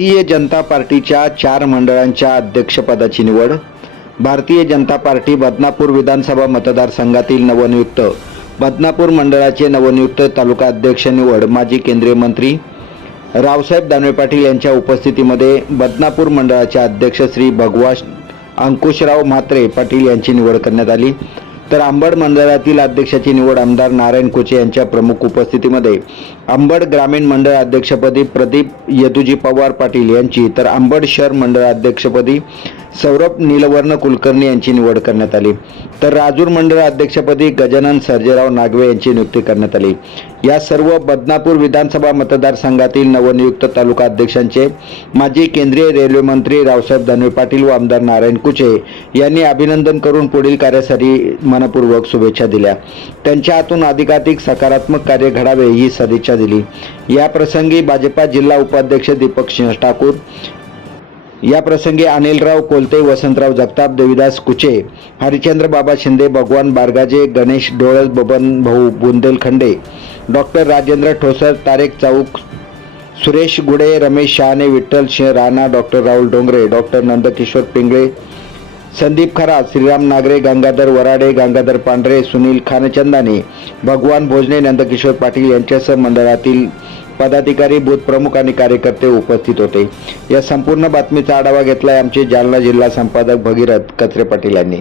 भारतीय जनता पार्टीच्या चार मंडळांच्या अध्यक्षपदाची निवड भारतीय जनता पार्टी बदनापूर विधानसभा मतदारसंघातील नवनियुक्त बदनापूर मंडळाचे नवनियुक्त तालुका अध्यक्ष निवड माजी केंद्रीय मंत्री रावसाहेब दानवे पाटील यांच्या उपस्थितीमध्ये बदनापूर मंडळाचे अध्यक्ष श्री भगवान अंकुशराव म्हात्रे पाटील यांची निवड करण्यात आली. तर आंबड मंडळातील अध्यक्षाची निवड आमदार नारायण कोचे यांच्या प्रमुख उपस्थितीमध्ये. आंबड ग्रामीण मंडळ अध्यक्षपदी प्रदीप यदुजी पवार पाटील यांची तर आंबड शहर मंडळ अध्यक्षपदी सौरभ नीलवर्ण कुलकर्णी यांची निवड करण्यात आली. तर राजूर मंडळ अध्यक्षपदी गजानन सर्जेराव नागवे यांची नियुक्ती करण्यात आली. या सर्व बदनापूर विधानसभा मतदारसंघातील नवनियुक्त तालुका अध्यक्षांचे माजी केंद्रीय रेल्वे मंत्री रावसाहेब दानवे पाटील व आमदार नारायण कुचे यांनी अभिनंदन करून पुढील कार्यासाठी मनपूर्वक शुभेच्छा दिल्या. त्यांच्या हातून अधिकाधिक सकारात्मक कार्य घडावे ही सदिच्छा दिली. या प्रसंगी भाजपा जिल्हा उपाध्यक्ष दीपक सिंह ठाकूर या प्रसंगी अनिलराव कोलते वसंतराव जगताप देविदास कुचे हरिचंद्र बाबा शिंदे भगवान बारगाजे Ganesh Dolas Baban Bhau Bundelkhande doctor Rajendra Thosar Tarek Chauk Suresh Gude Ramesh Shahane Vitthal Singh Rana doctor Rahul Dongre doctor Nandkishor Pingle Sandeep Khara Shriram Nagre Gangadhar Varade Gangadhar पांढरे सुनील खानचंदाने भगवान भोजने नंदकिशोर पाटील यांच्यासह मंडळातील पदाधिकारी बूथ प्रमुख आणि कार्यकर्ते उपस्थित होते. या संपूर्ण बातमीचा आढावा घेतलाय आमचे जालना जिल्हा संपादक भगीरथ कचरे पाटील यांनी.